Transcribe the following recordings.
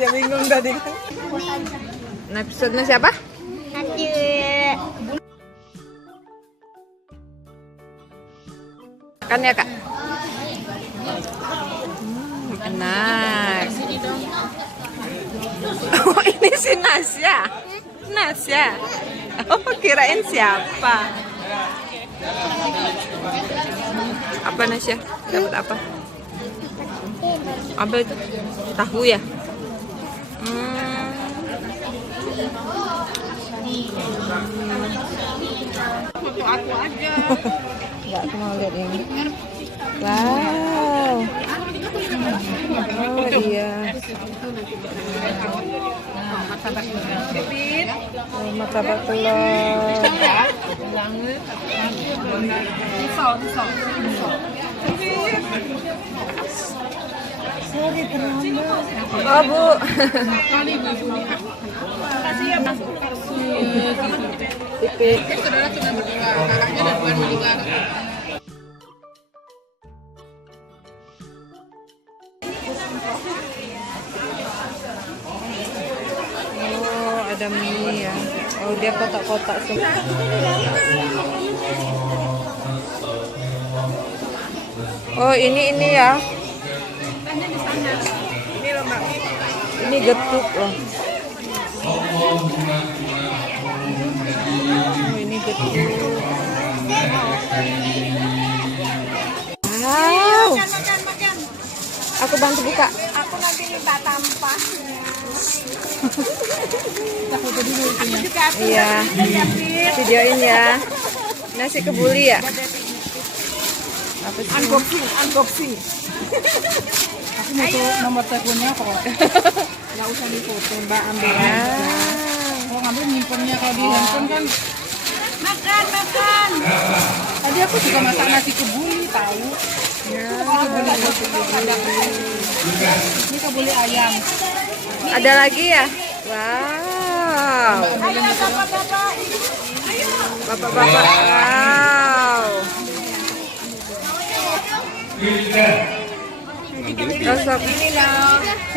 Dia bingung tadi. Nah, episode-nya siapa? Makan ya, Kak? Enak. Oh, ini si Nasya. Nasya. Oh, kirain siapa? Apa Nasya? Dapat apa? Apa itu? Tahu ya? Foto aku aja. Enggak, aku mau lihat ini. Wow. Oh iya. Oh, martabak telur. Oh, Bu. Makasih ya, Mas. Pipit. Saudara cuma berdua, kakaknya dan bukan meninggal. Oh, ada mie ya. Oh, dia kotak-kotak semua. Oh, ini ya. Tanya di sana. Ini loh, Mbak. Ini getuk loh. Oh, ini getuk. Wow. Makan. Aku bantu buka. Aku nanti minta tampah. Aku juga Iya. Videoin ya. Nasi kebuli ya. Apa sih? Unboxing. Aku mau tuh nomor teleponnya kok. Nggak usah difoto, Mbak, ambil aja. Kalau ngambil nyimpennya kalau di handphone kan. Makan. Tadi aku juga masak nasi kebuli, tahu. Ini kebuli ayam. Ada lagi ya? Wow. Ayo bapak-bapak. Bapak-bapak. Wow. Gosok.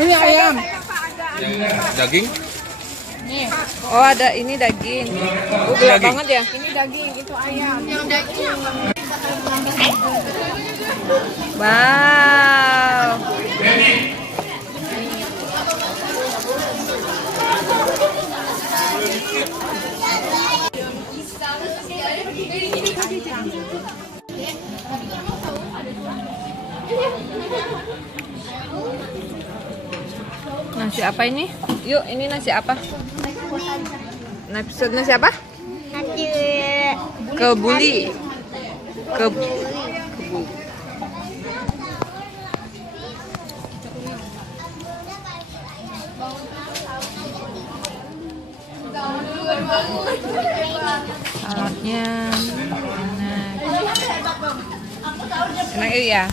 Ini ayam. Daging? Oh, ada ini daging. Oh, gelap banget ya. Ini daging, itu ayam. Yang daging. Wow. Nasi apa ini? Yuk, ini nasi apa? Nah, episode-nya siapa? Kebuli. Kebuli. Saladnya enak. Enak ya?